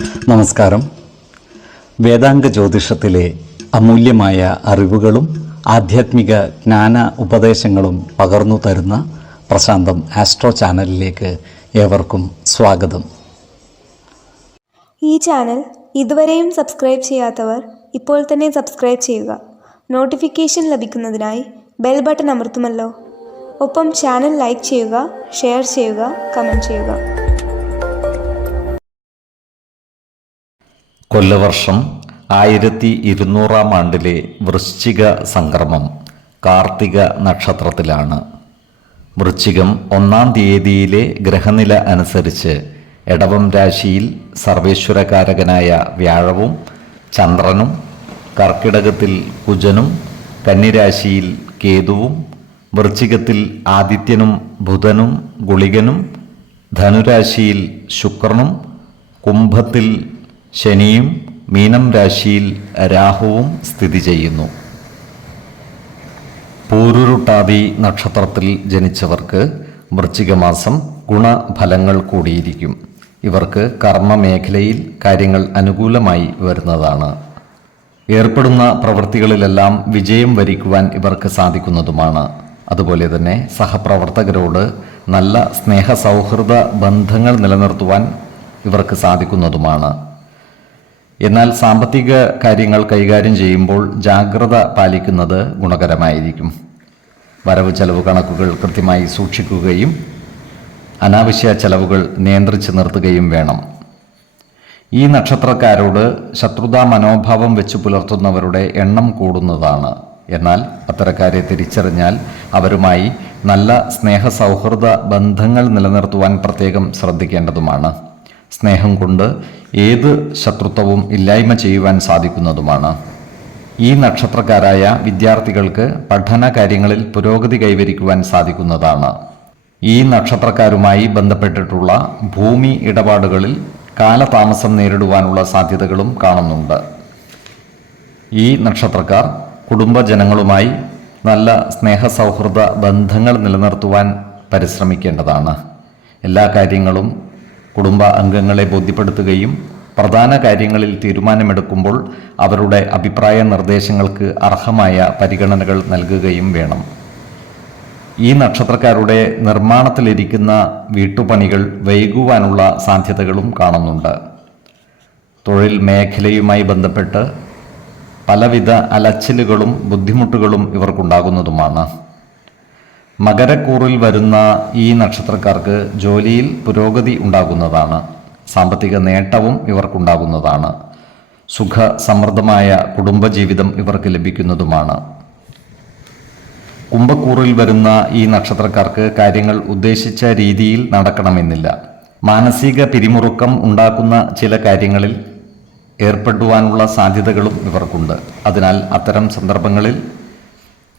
നമസ്കാരം. വേദാംഗ ജ്യോതിഷത്തിലെ അമൂല്യമായ അറിവുകളും ആധ്യാത്മിക ജ്ഞാന ഉപദേശങ്ങളും പകർന്നു തരുന്ന പ്രശാന്തം ആസ്ട്രോ ചാനലിലേക്ക് ഏവർക്കും സ്വാഗതം. ഈ ചാനൽ ഇതുവരെയും സബ്സ്ക്രൈബ് ചെയ്യാത്തവർ ഇപ്പോൾ തന്നെ സബ്സ്ക്രൈബ് ചെയ്യുക. നോട്ടിഫിക്കേഷൻ ലഭിക്കുന്നതിനായി ബെൽ ബട്ടൺ അമർത്തുമല്ലോ. ഒപ്പം ചാനൽ ലൈക്ക് ചെയ്യുക, ഷെയർ ചെയ്യുക, കമൻറ്റ് ചെയ്യുക. കൊല്ലവർഷം 1200 വൃശ്ചിക സംക്രമം കാർത്തിക നക്ഷത്രത്തിലാണ്. വൃശ്ചികം 1-ാം തീയതിയിലെ ഗ്രഹനില അനുസരിച്ച് എടവം രാശിയിൽ സർവേശ്വരകാരകനായ വ്യാഴവും ചന്ദ്രനും, കർക്കിടകത്തിൽ കുജനും, കന്നിരാശിയിൽ കേതുവും, വൃശ്ചികത്തിൽ ആദിത്യനും ബുധനും ഗുളികനും, ധനുരാശിയിൽ ശുക്രനും, കുംഭത്തിൽ ശനിയും, മീനം രാശിയിൽ രാഹുവും സ്ഥിതി ചെയ്യുന്നു. പൂരുരുട്ടാതി നക്ഷത്രത്തിൽ ജനിച്ചവർക്ക് വൃശ്ചികമാസം ഗുണഫലങ്ങൾ കൂടിയിരിക്കും. ഇവർക്ക് കർമ്മമേഖലയിൽ കാര്യങ്ങൾ അനുകൂലമായി വരുന്നതാണ്. ഏർപ്പെടുന്ന പ്രവൃത്തികളിലെല്ലാം വിജയം വരിക്കുവാൻ ഇവർക്ക് സാധിക്കുന്നതുമാണ്. അതുപോലെ തന്നെ സഹപ്രവർത്തകരോട് നല്ല സ്നേഹസൗഹൃദ ബന്ധങ്ങൾ നിലനിർത്തുവാൻ ഇവർക്ക് സാധിക്കുന്നതുമാണ്. എന്നാൽ സാമ്പത്തിക കാര്യങ്ങൾ കൈകാര്യം ചെയ്യുമ്പോൾ ജാഗ്രത പാലിക്കുന്നത് ഗുണകരമായിരിക്കും. വരവ് ചെലവ് കണക്കുകൾ കൃത്യമായി സൂക്ഷിക്കുകയും അനാവശ്യ ചെലവുകൾ നിയന്ത്രിച്ച് നിർത്തുകയും വേണം. ഈ നക്ഷത്രക്കാരോട് ശത്രുതാ മനോഭാവം വെച്ച് പുലർത്തുന്നവരുടെ എണ്ണം കൂടുന്നതാണ്. എന്നാൽ അത്തരക്കാരെ തിരിച്ചറിഞ്ഞാൽ അവരുമായി നല്ല സ്നേഹസൗഹൃദ ബന്ധങ്ങൾ നിലനിർത്തുവാൻ പ്രത്യേകം ശ്രദ്ധിക്കേണ്ടതുമാണ്. സ്നേഹം കൊണ്ട് ഏത് ശത്രുത്വവും ഇല്ലായ്മ ചെയ്യുവാൻ സാധിക്കുന്നതുമാണ്. ഈ നക്ഷത്രക്കാരായ വിദ്യാർത്ഥികൾക്ക് പഠന കാര്യങ്ങളിൽ പുരോഗതി കൈവരിക്കുവാൻ സാധിക്കുന്നതാണ്. ഈ നക്ഷത്രക്കാരുമായി ബന്ധപ്പെട്ടിട്ടുള്ള ഭൂമി ഇടപാടുകളിൽ കാലതാമസം നേരിടുവാനുള്ള സാധ്യതകളും കാണുന്നുണ്ട്. ഈ നക്ഷത്രക്കാർ കുടുംബജനങ്ങളുമായി നല്ല സ്നേഹസൗഹൃദ ബന്ധങ്ങൾ നിലനിർത്തുവാൻ പരിശ്രമിക്കേണ്ടതാണ്. എല്ലാ കാര്യങ്ങളും കുടുംബ അംഗങ്ങളെ ബോധ്യപ്പെടുത്തുകയും പ്രധാന കാര്യങ്ങളിൽ തീരുമാനമെടുക്കുമ്പോൾ അവരുടെ അഭിപ്രായ നിർദ്ദേശങ്ങൾക്ക് അർഹമായ പരിഗണനകൾ നൽകുകയും വേണം. ഈ നക്ഷത്രക്കാരുടെ നിർമ്മാണത്തിലിരിക്കുന്ന വീട്ടുപണികൾ വൈകുവാനുള്ള സാധ്യതകളും കാണുന്നുണ്ട്. തൊഴിൽ മേഖലയുമായി ബന്ധപ്പെട്ട് പലവിധ അലച്ചിലുകളും ബുദ്ധിമുട്ടുകളും ഇവർക്കുണ്ടാകുന്നതുമാണ്. മകരക്കൂറിൽ വരുന്ന ഈ നക്ഷത്രക്കാർക്ക് ജോലിയിൽ പുരോഗതി ഉണ്ടാകുന്നതാണ്. സാമ്പത്തിക നേട്ടവും ഇവർക്കുണ്ടാകുന്നതാണ്. സുഖസമൃദ്ധമായ കുടുംബജീവിതം ഇവർക്ക് ലഭിക്കുന്നതുമാണ്. കുംഭക്കൂറിൽ വരുന്ന ഈ നക്ഷത്രക്കാർക്ക് കാര്യങ്ങൾ ഉദ്ദേശിച്ച രീതിയിൽ നടക്കണമെന്നില്ല. മാനസിക പിരിമുറുക്കം ഉണ്ടാക്കുന്ന ചില കാര്യങ്ങളിൽ ഏർപ്പെടുവാനുള്ള സാധ്യതകളും ഇവർക്കുണ്ട്. അതിനാൽ അത്തരം സന്ദർഭങ്ങളിൽ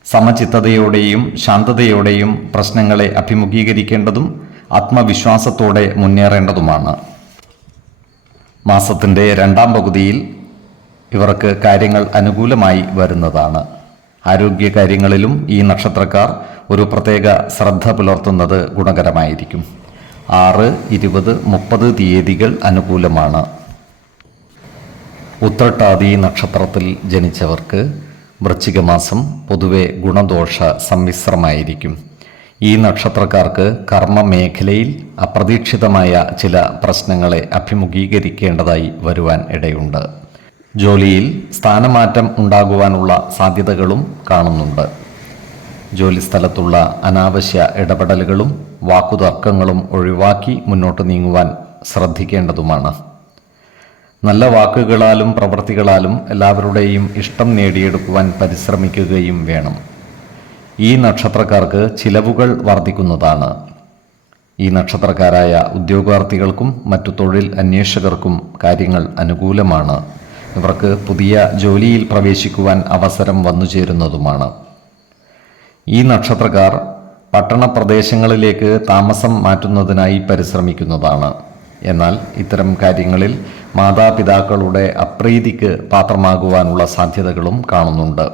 സമചിത്തതയോടെയും ശാന്തതയോടെയും പ്രശ്നങ്ങളെ അഭിമുഖീകരിക്കേണ്ടതും ആത്മവിശ്വാസത്തോടെ മുന്നേറേണ്ടതുമാണ്. മാസത്തിൻ്റെ 2-ാം പകുതിയിൽ ഇവർക്ക് കാര്യങ്ങൾ അനുകൂലമായി വരുന്നതാണ്. ആരോഗ്യകാര്യങ്ങളിലും ഈ നക്ഷത്രക്കാർ ഒരു പ്രത്യേക ശ്രദ്ധ പുലർത്തുന്നത് ഗുണകരമായിരിക്കും. 6, 20, 30 തീയതികൾ അനുകൂലമാണ്. ഉത്രട്ടാതി നക്ഷത്രത്തിൽ ജനിച്ചവർക്ക് വൃശ്ചികമാസം പൊതുവെ ഗുണദോഷ സമ്മിശ്രമായിരിക്കും. ഈ നക്ഷത്രക്കാർക്ക് കർമ്മ മേഖലയിൽ അപ്രതീക്ഷിതമായ ചില പ്രശ്നങ്ങളെ അഭിമുഖീകരിക്കേണ്ടതായി വരുവാൻ ഇടയുണ്ട്. ജോലിയിൽ സ്ഥാനമാറ്റം ഉണ്ടാകുവാനുള്ള സാധ്യതകളും കാണുന്നുണ്ട്. ജോലിസ്ഥലത്തുള്ള അനാവശ്യ ഇടപെടലുകളും വാക്കുതർക്കങ്ങളും ഒഴിവാക്കി മുന്നോട്ട് നീങ്ങുവാൻ ശ്രദ്ധിക്കേണ്ടതുമാണ്. നല്ല വാക്കുകളാലും പ്രവൃത്തികളാലും എല്ലാവരുടെയും ഇഷ്ടം നേടിയെടുക്കുവാൻ പരിശ്രമിക്കുകയും വേണം. ഈ നക്ഷത്രക്കാർക്ക് ചിലവുകൾ വർദ്ധിക്കുന്നതാണ്. ഈ നക്ഷത്രക്കാരായ ഉദ്യോഗാർത്ഥികൾക്കും മറ്റു തൊഴിൽ അന്വേഷകർക്കും കാര്യങ്ങൾ അനുകൂലമാണ്. ഇവർക്ക് പുതിയ ജോലിയിൽ പ്രവേശിക്കുവാൻ അവസരം വന്നുചേരുന്നതുമാണ്. ഈ നക്ഷത്രക്കാർ പട്ടണപ്രദേശങ്ങളിലേക്ക് താമസം മാറ്റുന്നതിനായി പരിശ്രമിക്കുന്നതാണ്. എന്നാൽ ഇത്തരം കാര്യങ്ങളിൽ മാതാപിതാക്കളുടെ അപ്രീതിക്ക് പാത്രമാകുവാനുള്ള സാധ്യതകളും കാണുന്നുണ്ട്.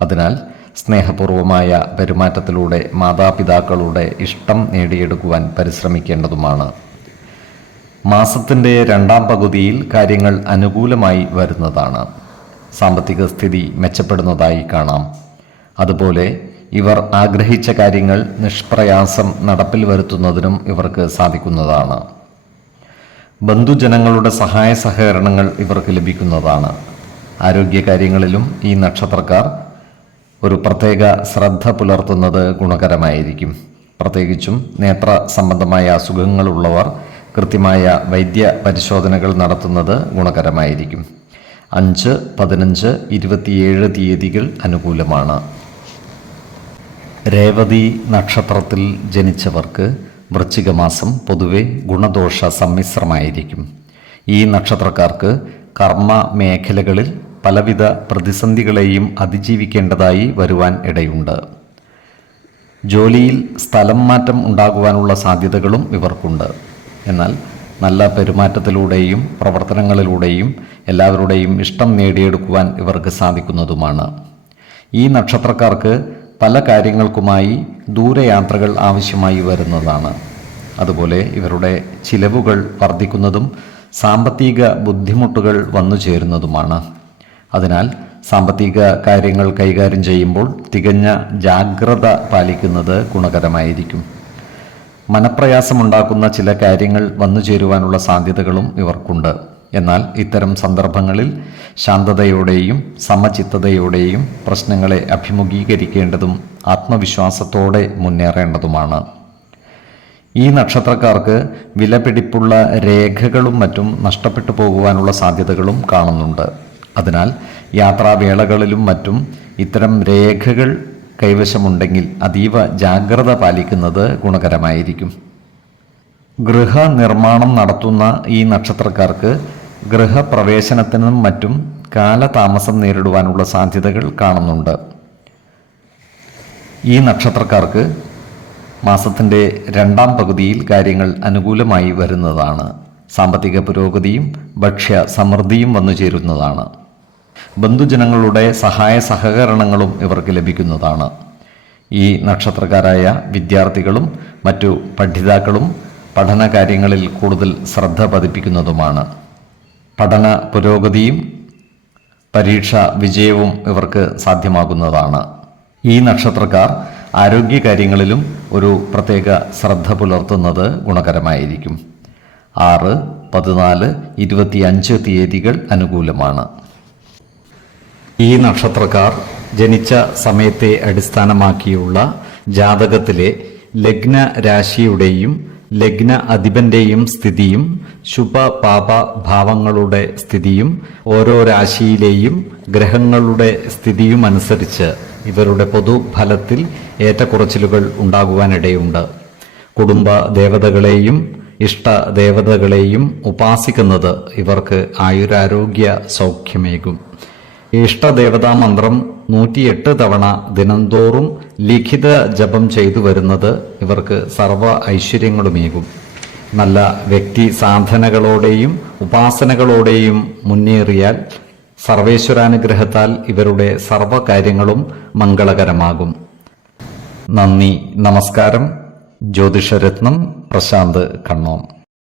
അതിനാൽ സ്നേഹപൂർവമായ പെരുമാറ്റത്തിലൂടെ മാതാപിതാക്കളുടെ ഇഷ്ടം നേടിയെടുക്കുവാൻ പരിശ്രമിക്കേണ്ടതുമാണ്. മാസത്തിൻ്റെ രണ്ടാം പകുതിയിൽ കാര്യങ്ങൾ അനുകൂലമായി വരുന്നതാണ്. സാമ്പത്തിക സ്ഥിതി മെച്ചപ്പെടുന്നതായി കാണാം. അതുപോലെ ഇവർ ആഗ്രഹിച്ച കാര്യങ്ങൾ നിഷ്പ്രയാസം നടപ്പിൽ വരുത്തുന്നതിനും ഇവർക്ക് സാധിക്കുന്നതാണ്. ബന്ധുജനങ്ങളുടെ സഹായ സഹകരണങ്ങൾ ഇവർക്ക് ലഭിക്കുന്നതാണ്. ആരോഗ്യകാര്യങ്ങളിലും ഈ നക്ഷത്രക്കാർ ഒരു പ്രത്യേക ശ്രദ്ധ പുലർത്തുന്നത് ഗുണകരമായിരിക്കും. പ്രത്യേകിച്ചും നേത്ര സംബന്ധമായ അസുഖങ്ങളുള്ളവർ കൃത്യമായ വൈദ്യ പരിശോധനകൾ നടത്തുന്നത് ഗുണകരമായിരിക്കും. 5, 15, 27 തീയതികൾ അനുകൂലമാണ്. രേവതി നക്ഷത്രത്തിൽ ജനിച്ചവർക്ക് വൃശ്ചിക മാസം പൊതുവെ ഗുണദോഷ സമ്മിശ്രമായിരിക്കും. ഈ നക്ഷത്രക്കാർക്ക് കർമ്മ മേഖലകളിൽ പലവിധ പ്രതിസന്ധികളെയും അതിജീവിക്കേണ്ടതായി വരുവാൻ ഇടയുണ്ട്. ജോലിയിൽ സ്ഥലം മാറ്റം ഉണ്ടാകുവാനുള്ള സാധ്യതകളും ഇവർക്കുണ്ട്. എന്നാൽ നല്ല പെരുമാറ്റത്തിലൂടെയും പ്രവർത്തനങ്ങളിലൂടെയും എല്ലാവരുടെയും ഇഷ്ടം നേടിയെടുക്കുവാൻ ഇവർക്ക് സാധിക്കുന്നതുമാണ്. ഈ നക്ഷത്രക്കാർക്ക് പല കാര്യങ്ങൾക്കുമായി ദൂരയാത്രകൾ ആവശ്യമായി വരുന്നതാണ്. അതുപോലെ ഇവരുടെ ചിലവുകൾ വർദ്ധിക്കുന്നതും സാമ്പത്തിക ബുദ്ധിമുട്ടുകൾ വന്നു ചേരുന്നതുമാണ്. അതിനാൽ സാമ്പത്തിക കാര്യങ്ങൾ കൈകാര്യം ചെയ്യുമ്പോൾ തികഞ്ഞ ജാഗ്രത പാലിക്കുന്നത് ഗുണകരമായിരിക്കും. മനപ്രയാസമുണ്ടാക്കുന്ന ചില കാര്യങ്ങൾ വന്നു ചേരുവാനുള്ള സാധ്യതകളും ഇവർക്കുണ്ട്. എന്നാൽ ഇത്തരം സന്ദർഭങ്ങളിൽ ശാന്തതയോടെയും സമചിത്തതയോടെയും പ്രശ്നങ്ങളെ അഭിമുഖീകരിക്കേണ്ടതും ആത്മവിശ്വാസത്തോടെ മുന്നേറേണ്ടതുമാണ്. ഈ നക്ഷത്രക്കാർക്ക് വിലപിടിപ്പുള്ള രേഖകളും മറ്റും നഷ്ടപ്പെട്ടു പോകുവാനുള്ള സാധ്യതകളും കാണുന്നുണ്ട്. അതിനാൽ യാത്രാവേളകളിലും മറ്റും ഇത്തരം രേഖകൾ കൈവശമുണ്ടെങ്കിൽ അതീവ ജാഗ്രത പാലിക്കുന്നത് ഗുണകരമായിരിക്കും. ഗൃഹനിർമ്മാണം നടത്തുന്ന ഈ നക്ഷത്രക്കാർക്ക് ഗൃഹപ്രവേശനത്തിനും മറ്റും കാലതാമസം നേരിടുവാനുള്ള സാധ്യതകൾ കാണുന്നുണ്ട്. ഈ നക്ഷത്രക്കാർക്ക് മാസത്തിൻ്റെ രണ്ടാം പകുതിയിൽ കാര്യങ്ങൾ അനുകൂലമായി വരുന്നതാണ്. സാമ്പത്തിക പുരോഗതിയും ഭക്ഷ്യ സമൃദ്ധിയും വന്നു ചേരുന്നതാണ്. ബന്ധുജനങ്ങളുടെ സഹായ സഹകരണങ്ങളും ഇവർക്ക് ലഭിക്കുന്നതാണ്. ഈ നക്ഷത്രക്കാരായ വിദ്യാർത്ഥികളും മറ്റു പഠിതാക്കളും പഠന കാര്യങ്ങളിൽ കൂടുതൽ ശ്രദ്ധ പതിപ്പിക്കുന്നതുമാണ്. പഠന പുരോഗതിയും പരീക്ഷ വിജയവും ഇവർക്ക് സാധ്യമാകുന്നതാണ്. ഈ നക്ഷത്രക്കാർ ആരോഗ്യകാര്യങ്ങളിലും ഒരു പ്രത്യേക ശ്രദ്ധ പുലർത്തുന്നത് ഗുണകരമായിരിക്കും. 6, 14, 25 തീയതികൾ അനുകൂലമാണ്. ഈ നക്ഷത്രക്കാർ ജനിച്ച സമയത്തെ അടിസ്ഥാനമാക്കിയുള്ള ജാതകത്തിലെ ലഗ്ന രാശിയുടെയും ലഗ്ന അധിപന്റെയും സ്ഥിതിയും ശുഭ പാപ ഭാവങ്ങളുടെ സ്ഥിതിയും ഓരോ രാശിയിലെയും ഗ്രഹങ്ങളുടെ സ്ഥിതിയും അനുസരിച്ച് ഇവരുടെ പൊതുഫലത്തിൽ ഏറ്റക്കുറച്ചിലുകൾ ഉണ്ടാകുവാനിടയുണ്ട്. കുടുംബ ദേവതകളെയും ഇഷ്ട ദേവതകളെയും ഉപാസിക്കുന്നത് ഇവർക്ക് ആയുരാരോഗ്യ സൗഖ്യമേകും. ഇഷ്ടദേവതാ മന്ത്രം 108 തവണ ദിനംതോറും ലിഖിത ജപം ചെയ്തു വരുന്നത് ഇവർക്ക് സർവ ഐശ്വര്യങ്ങളുമേകും. നല്ല വ്യക്തി സാധനകളോടെയും ഉപാസനകളോടെയും മുന്നേറിയാൽ സർവേശ്വരാനുഗ്രഹത്താൽ ഇവരുടെ സർവകാര്യങ്ങളും മംഗളകരമാകും. നന്ദി, നമസ്കാരം. ജ്യോതിഷരത്നം പ്രശാന്ത് കണ്ണോം.